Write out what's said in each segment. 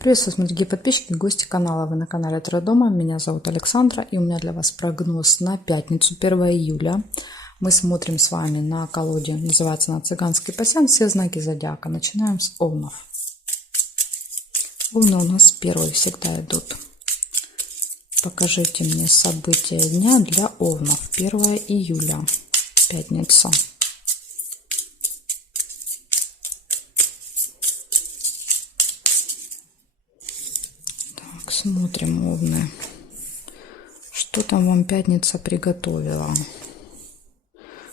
Приветствую, смотрите, дорогие подписчики, гости канала. Вы на канале Таро Дома. Меня зовут Александра, и у меня для вас прогноз на пятницу, 1 июля. Мы смотрим с вами на колоде, называется она «Цыганский пасьянс», все знаки зодиака. Начинаем с овнов. Овны у нас первые всегда идут. Покажите мне события дня для овнов. 1 июля, пятница. Смотрим, овны, что там вам пятница приготовила.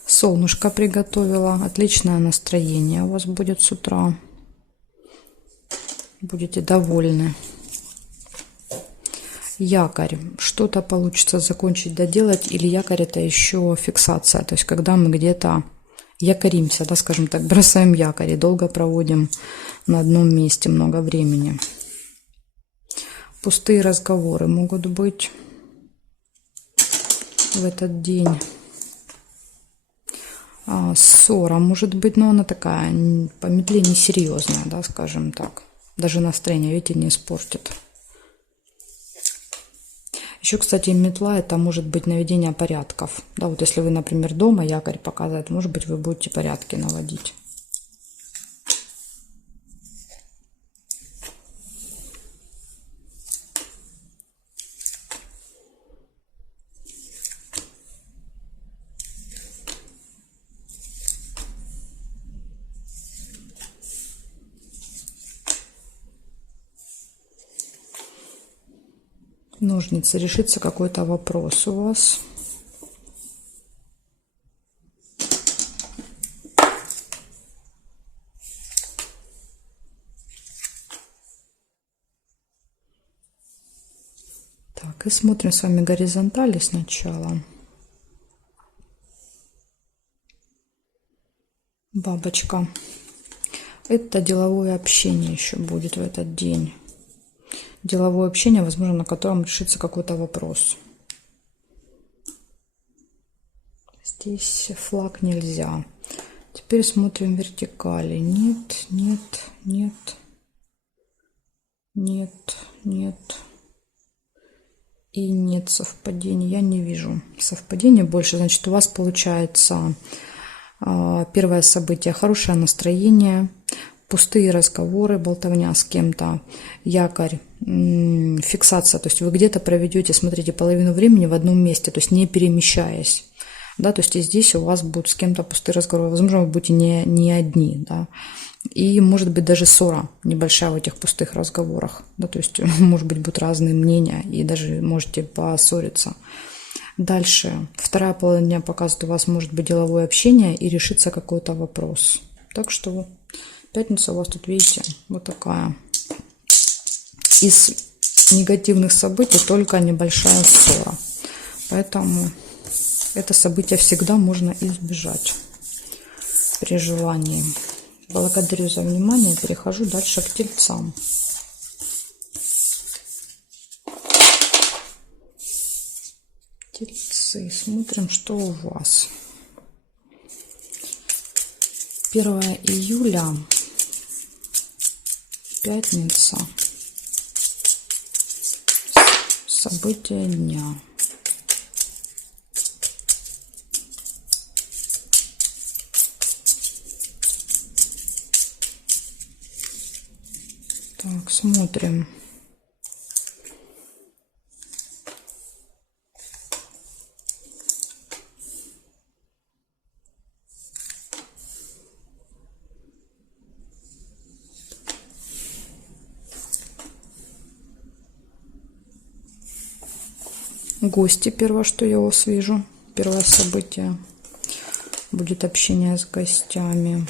Солнышко приготовила, отличное настроение у вас будет с утра, будете довольны. Якорь, что-то получится закончить, доделать, или якорь — это еще фиксация, то есть когда мы где-то якоримся, да, скажем так, бросаем якорь и долго проводим на одном месте много времени. Пустые разговоры могут быть в этот день. Ссора может быть, но она такая по метле несерьезная, да, скажем так. Даже настроение, видите, не испортит. Еще, кстати, метла — это может быть наведение порядков. Да, вот если вы, например, дома, якорь показывает, может быть, вы будете порядки наводить. Ножницы. Решится какой-то вопрос у вас. Так, и смотрим с вами горизонтали сначала. Бабочка. Это деловое общение еще будет в этот день. Деловое общение, возможно, на котором решится какой-то вопрос. Здесь флаг нельзя. Теперь смотрим вертикали. Нет, нет, нет, нет, нет. И нет совпадений. Я не вижу совпадений больше. Значит, у вас получается первое событие — хорошее настроение. Пустые разговоры, болтовня с кем-то, якорь, фиксация, то есть вы где-то проведете, смотрите, половину времени в одном месте, то есть не перемещаясь, да, то есть и здесь у вас будут с кем-то пустые разговоры, возможно, вы будете не одни, да, и может быть даже ссора небольшая в этих пустых разговорах, да, то есть может быть будут разные мнения и даже можете поссориться. Дальше, вторая половина дня показывает, у вас может быть деловое общение и решится какой-то вопрос, так что пятница у вас тут, видите, вот такая. Из негативных событий только небольшая ссора. Поэтому это событие всегда можно избежать при желании. Благодарю за внимание. Перехожу дальше к тельцам. Тельцы. Смотрим, что у вас. 1 июля. Пятница. События дня. Так, смотрим. Гости, первое, что я у вас вижу, первое событие, будет общение с гостями.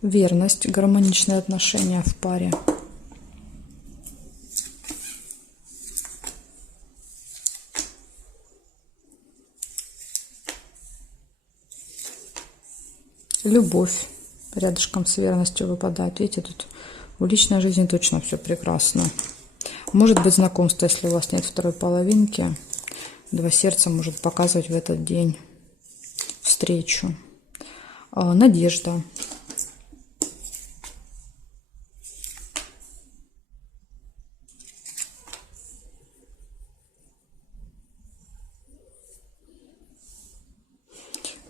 Верность, гармоничные отношения в паре. Любовь рядышком с верностью выпадает. Видите, тут в личной жизни точно все прекрасно. Может быть знакомство, если у вас нет второй половинки. Два сердца может показывать в этот день встречу. Надежда.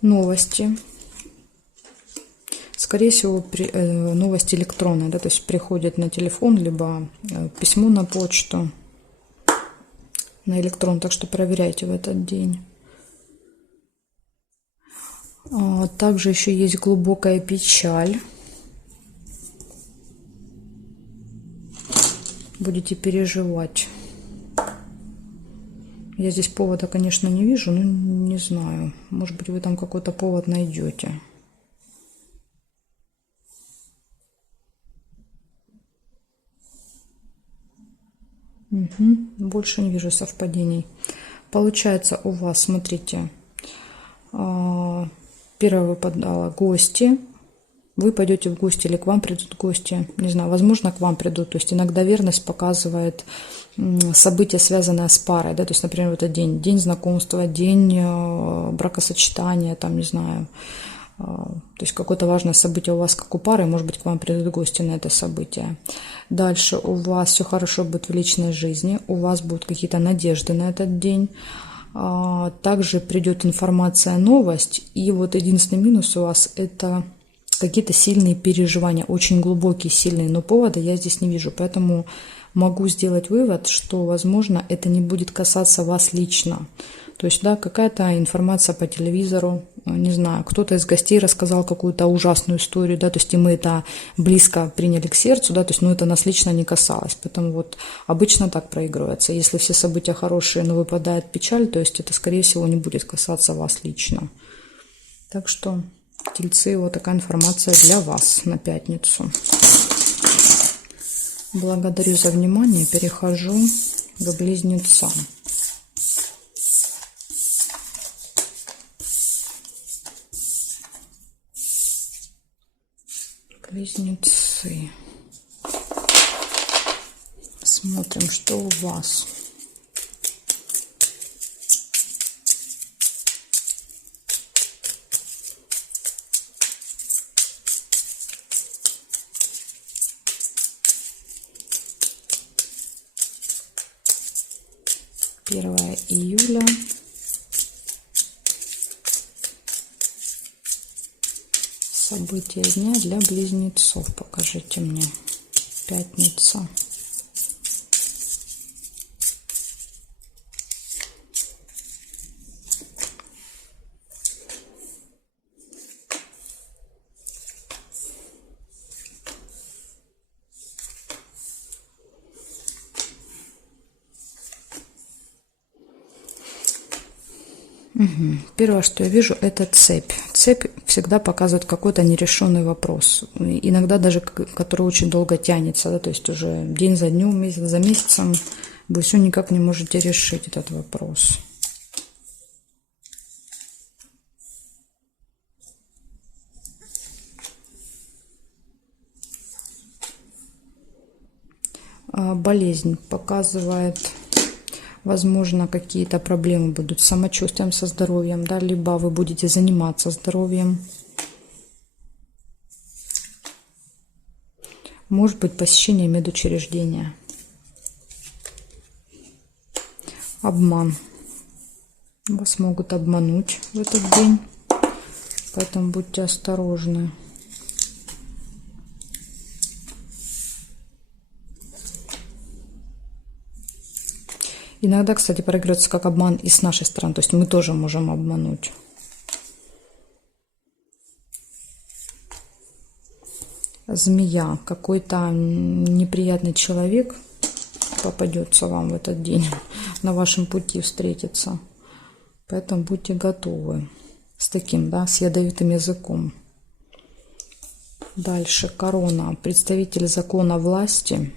Новости. Скорее всего, новости электронные, да, то есть приходят на телефон, либо письмо на почту, на электрон, так что проверяйте в этот день. Также еще есть глубокая печаль. Будете переживать. Я здесь повода, конечно, не вижу, но не знаю. Может быть, вы там какой-то повод найдете. Больше не вижу совпадений. Получается у вас, смотрите, первое выпадало гости. Вы пойдете в гости или к вам придут гости. Не знаю, возможно, к вам придут. То есть иногда верность показывает события, связанные с парой. Да? То есть, например, в этот день знакомства, день бракосочетания, там, не знаю. То есть какое-то важное событие у вас, как у пары, может быть, к вам придут гости на это событие. Дальше у вас все хорошо будет в личной жизни, у вас будут какие-то надежды на этот день. Также придет информация, новость. И вот единственный минус у вас – это какие-то сильные переживания, очень глубокие, сильные, но повода я здесь не вижу. Поэтому могу сделать вывод, что, возможно, это не будет касаться вас лично. То есть, да, какая-то информация по телевизору, не знаю, кто-то из гостей рассказал какую-то ужасную историю, да, то есть и мы это близко приняли к сердцу, да, то есть, ну, это нас лично не касалось. Поэтому вот обычно так проигрывается. Если все события хорошие, но выпадает печаль, то есть это, скорее всего, не будет касаться вас лично. Так что, тельцы, вот такая информация для вас на пятницу. Благодарю за внимание. Перехожу к близнецам. Близнецы. Смотрим, что у вас. Первое июля. События дня для близнецов. Покажите мне. Пятница. Первое, что я вижу, это цепь. Цепь всегда показывает какой-то нерешенный вопрос. Иногда даже который очень долго тянется. Да, то есть уже день за днем, месяц за месяцем вы все никак не можете решить этот вопрос. Болезнь показывает... Возможно, какие-то проблемы будут с самочувствием, со здоровьем, да, либо вы будете заниматься здоровьем. Может быть, посещение медучреждения. Обман. Вас могут обмануть в этот день, поэтому будьте осторожны. Иногда, кстати, проигрывается как обман и с нашей стороны. То есть мы тоже можем обмануть. Змея. Какой-то неприятный человек попадется вам в этот день. На вашем пути встретится. Поэтому будьте готовы с таким, да, с ядовитым языком. Дальше. Корона. Представитель закона власти.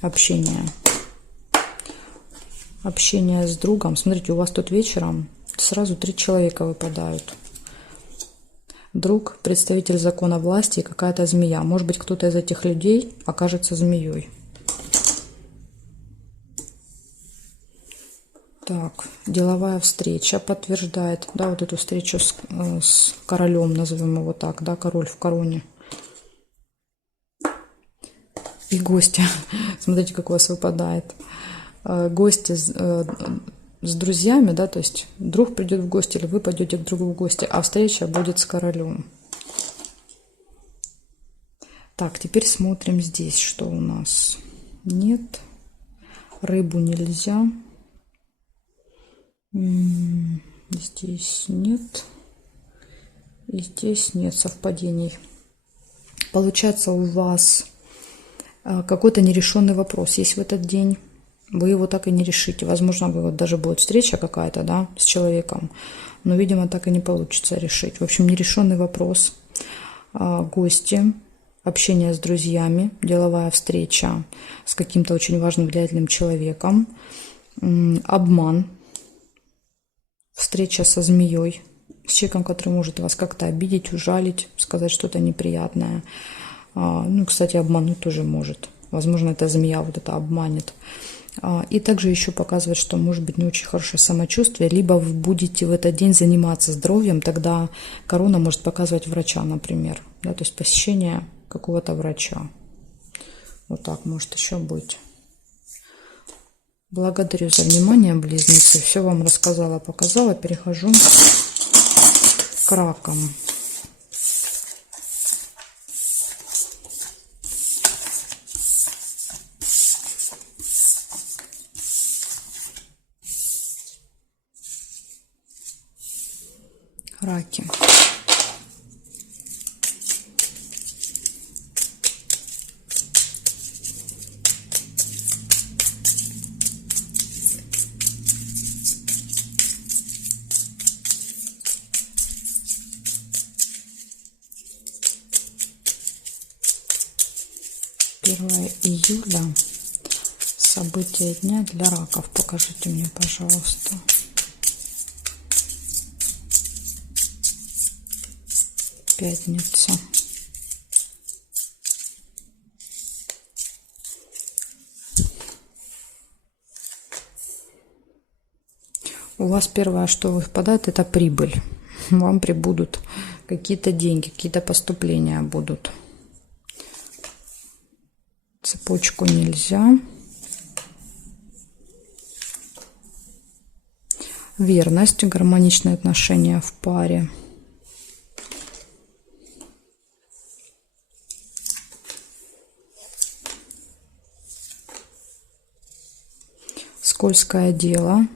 Общение. Общение с другом. Смотрите, у вас тут вечером сразу 3 человека выпадают. Друг, представитель закона власти и какая-то змея. Может быть, кто-то из этих людей окажется змеей. Так. Так, деловая встреча подтверждает, да, вот эту встречу с королем, назовем его так, да, король в короне. И гости, смотрите, как у вас выпадает. Гости с друзьями, да, то есть друг придет в гости или вы пойдете к другу в гости, а встреча будет с королем. Так, теперь смотрим здесь, что у нас. Нет, рыбу нельзя. Здесь нет. И здесь нет совпадений. Получается, у вас какой-то нерешенный вопрос есть в этот день. Вы его так и не решите. Возможно, вот даже будет встреча какая-то, да, с человеком, но, видимо, так и не получится решить. В общем, нерешенный вопрос. Гости, общение с друзьями, деловая встреча с каким-то очень важным, влиятельным человеком, обман, встреча со змеей, с человеком, который может вас как-то обидеть, ужалить, сказать что-то неприятное. Ну, кстати, обмануть тоже может. Возможно, эта змея вот это обманет. И также еще показывает, что может быть не очень хорошее самочувствие, либо вы будете в этот день заниматься здоровьем, тогда корона может показывать врача, например, да, то есть посещение какого-то врача. Вот так может еще быть. Благодарю за внимание, близнецы. Все вам рассказала, показала. Перехожу к ракам. Раки. Июля. События дня для раков. Покажите мне, пожалуйста. Пятница. У вас первое, что выпадает, это прибыль. Вам прибудут какие-то деньги, какие-то поступления будут. Цепочку нельзя. Верность, гармоничные отношения в паре. Скользкое дело.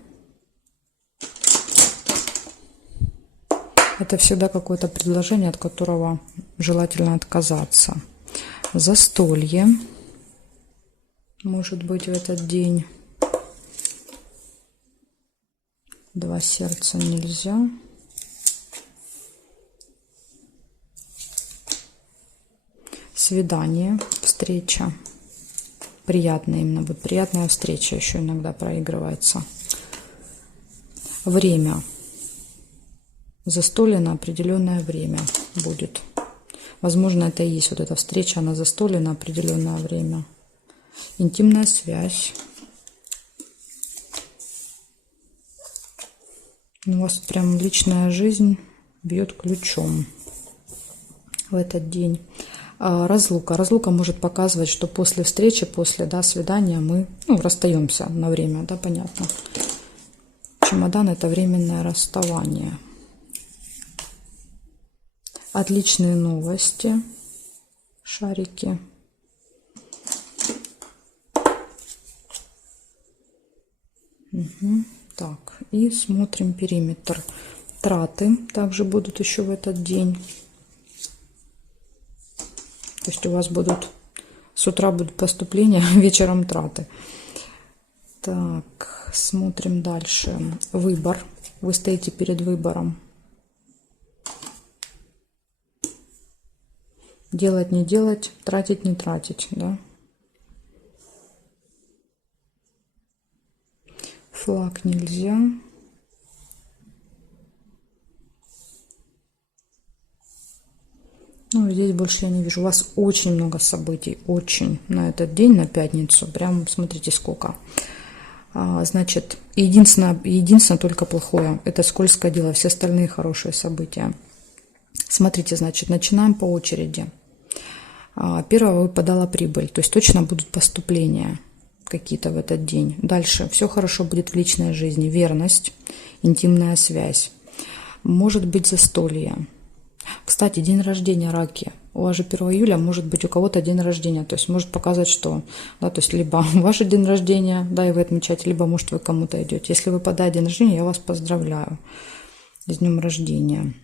Это всегда какое-то предложение, от которого желательно отказаться. Застолье может быть в этот день. Два сердца нельзя. Свидание, встреча. Приятная именно будет. Приятная встреча еще иногда проигрывается. Время. Застолье на определенное время будет. Возможно, это и есть вот эта встреча на застолье на определенное время. Интимная связь. У вас прям личная жизнь бьет ключом в этот день. Разлука. Разлука может показывать, что после встречи, после свидания мы расстаемся на время, да, понятно. Чемодан – это временное расставание. Отличные новости. Шарики. Угу. Так, и смотрим периметр. Траты также будут еще в этот день. То есть у вас будут с утра будут поступления, вечером траты. Так, смотрим дальше. Выбор. Вы стоите перед выбором. Делать, не делать, тратить, не тратить, да? Флаг нельзя. Ну, здесь больше я не вижу. У вас очень много событий, очень на этот день, на пятницу. Прям смотрите сколько. Значит, единственное только плохое – это скользкое дело, все остальные хорошие события. Смотрите, значит, начинаем по очереди. Первого выпадала прибыль, то есть точно будут поступления какие-то в этот день. Дальше все хорошо будет в личной жизни, верность, интимная связь. Может быть застолье. Кстати, день рождения раки. У вас же 1 июля может быть у кого-то день рождения. То есть может показать, что, да, то есть либо ваш день рождения, да, и вы отмечаете, либо может вы кому-то идете. Если выпадает день рождения, я вас поздравляю с днем рождения.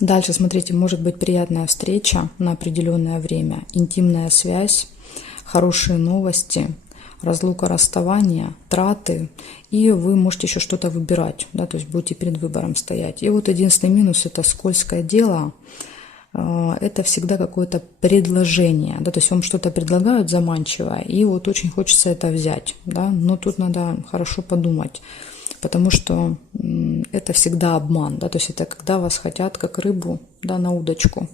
Дальше, смотрите, может быть приятная встреча на определенное время, интимная связь, хорошие новости, разлука, расставание, траты, и вы можете еще что-то выбирать, да, то есть будете перед выбором стоять. И вот единственный минус – это скользкое дело, это всегда какое-то предложение, да, то есть вам что-то предлагают заманчивое, и вот очень хочется это взять, да, но тут надо хорошо подумать, потому что это всегда обман, да, то есть это когда вас хотят как рыбу, да, на удочку,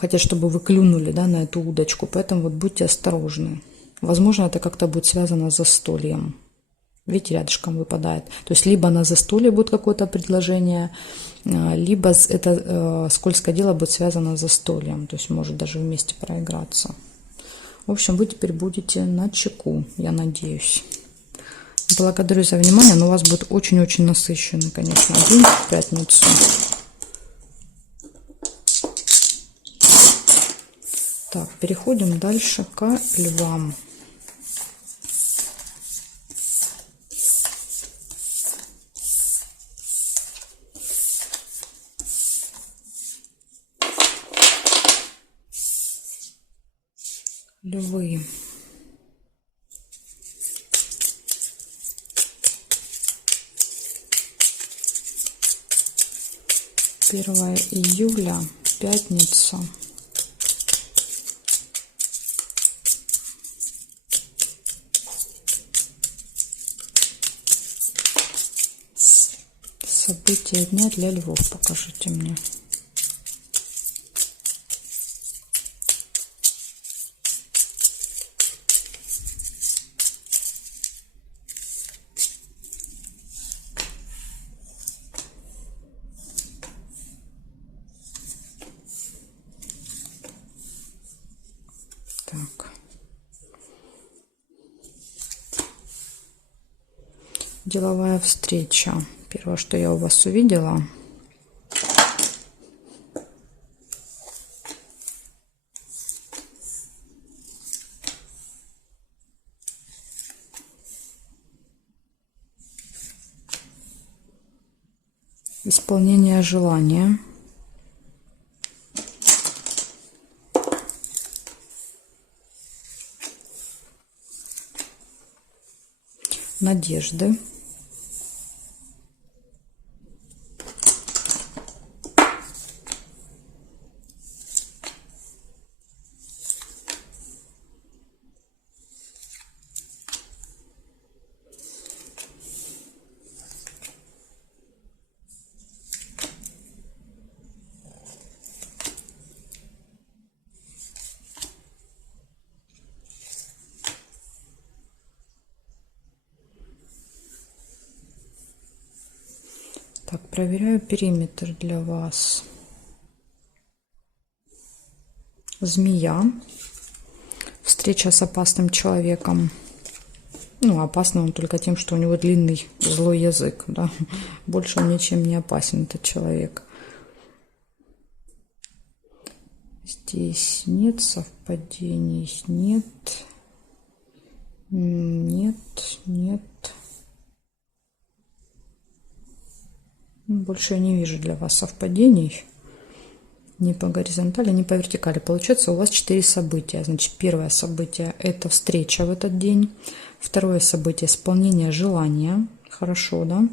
хотят, чтобы вы клюнули, да, на эту удочку, поэтому вот будьте осторожны. Возможно, это как-то будет связано с застольем. Видите, рядышком выпадает. То есть либо на застолье будет какое-то предложение, либо это скользкое дело будет связано с застольем. То есть может даже вместе проиграться. В общем, вы теперь будете начеку, я надеюсь. Благодарю за внимание, но у вас будет очень-очень насыщенный, конечно, день в пятницу. Так, переходим дальше к львам. Львы. Первое июля, пятница. События дня для львов покажите мне. Так. Деловая встреча. Первое, что я у вас увидела. Исполнение желания. Надежды. Так, проверяю периметр для вас. Змея. Встреча с опасным человеком. Ну, опасным он только тем, что у него длинный злой язык, да. Больше он ничем не опасен, этот человек. Здесь нет совпадений, нет. Нет. Больше я не вижу для вас совпадений. Ни по горизонтали, ни по вертикали. Получается, у вас 4 события. Значит, первое событие – это встреча в этот день. Второе событие – исполнение желания. Хорошо, да?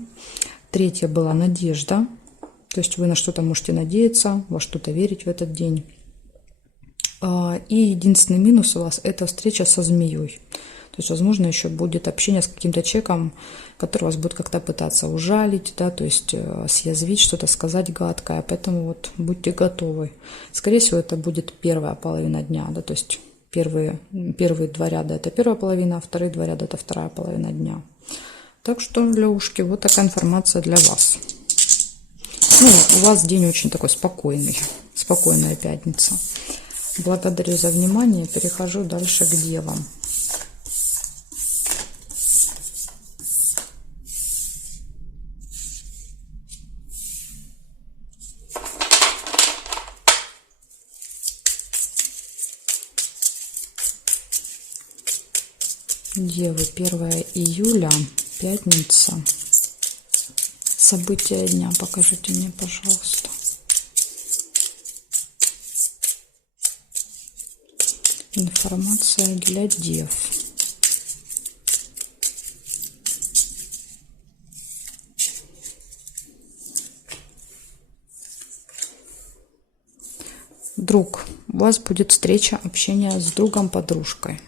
Третье была надежда. То есть вы на что-то можете надеяться, во что-то верить в этот день. И единственный минус у вас – это встреча со змеей. То есть, возможно, еще будет общение с каким-то человеком, который вас будет как-то пытаться ужалить, да, то есть съязвить, что-то сказать гадкое. Поэтому вот будьте готовы. Скорее всего, это будет первая половина дня, да, то есть Первые два ряда это первая половина, а вторые два ряда это вторая половина дня. Так что, Лёвушки, вот такая информация для вас. Ну, у вас день очень такой спокойный. Спокойная пятница. Благодарю за внимание. Перехожу дальше к девам. Девы, 1 июля, пятница. События дня покажите мне, пожалуйста. Информация для дев. Друг. У вас будет встреча, общение с другом, подружкой.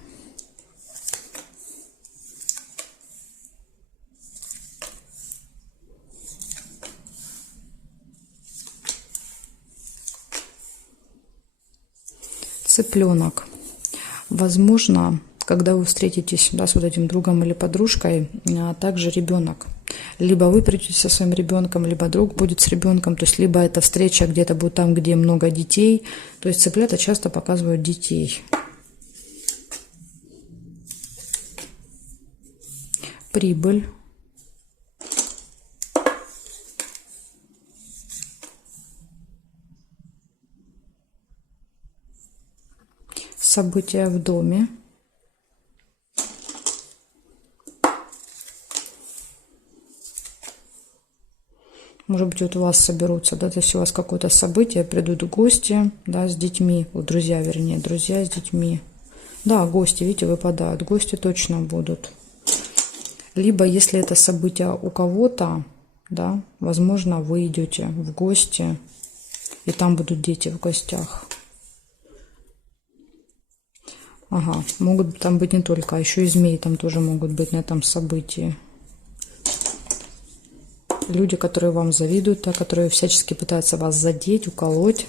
Цыпленок. Возможно, когда вы встретитесь, да, с вот этим другом или подружкой, а также ребенок. Либо вы придете со своим ребенком, либо друг будет с ребенком. То есть, либо эта встреча где-то будет там, где много детей. То есть, цыплята часто показывают детей. Прибыль. События в доме. Может быть, вот у вас соберутся, да, то есть у вас какое-то событие, придут гости, да, с детьми, вот друзья, вернее, друзья с детьми. Да, гости, видите, выпадают, гости точно будут. Либо, если это событие у кого-то, да, возможно, вы идете в гости, и там будут дети в гостях. Ага, могут там быть не только, а еще и змеи там тоже могут быть на этом событии. Люди, которые вам завидуют, а которые всячески пытаются вас задеть, уколоть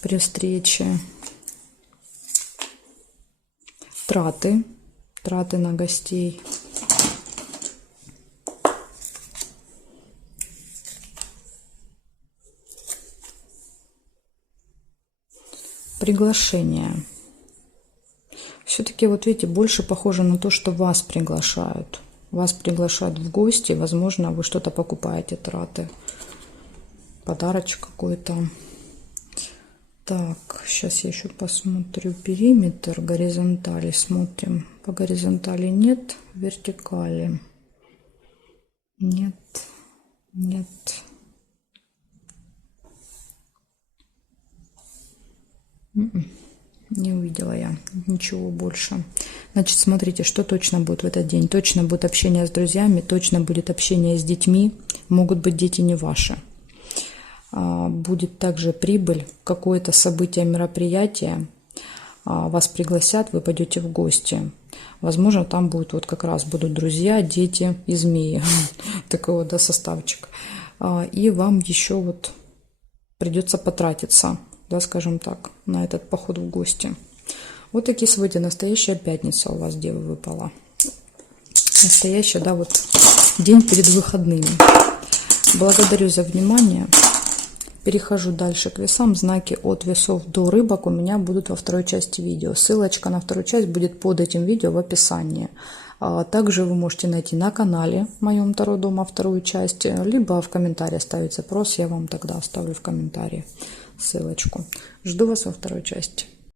при встрече. Траты. Траты на гостей. Приглашение. Все-таки, вот видите, больше похоже на то, что вас приглашают. Вас приглашают в гости, возможно, вы что-то покупаете, траты. Подарочек какой-то. Так, сейчас я еще посмотрю периметр, горизонтали смотрим. По горизонтали нет, вертикали. Нет, нет. Не увидела я ничего больше. Значит, смотрите, что точно будет в этот день. Точно будет общение с друзьями, точно будет общение с детьми. Могут быть дети не ваши. Будет также прибыль, какое-то событие, мероприятие. Вас пригласят, вы пойдете в гости. Возможно, там будет вот как раз будут друзья, дети и змеи. Такой вот, да, составчик. И вам еще вот придется потратиться, да, скажем так, на этот поход в гости. Вот такие события. Настоящая пятница у вас, девы, выпала. Настоящая, да, вот день перед выходными. Благодарю за внимание. Перехожу дальше к весам. Знаки от весов до рыбок у меня будут во второй части видео. Ссылочка на вторую часть будет под этим видео в описании. Также вы можете найти на канале моем Таро Дома вторую часть, либо в комментарии оставить запрос, я вам тогда оставлю в комментарии ссылочку. Жду вас во второй части.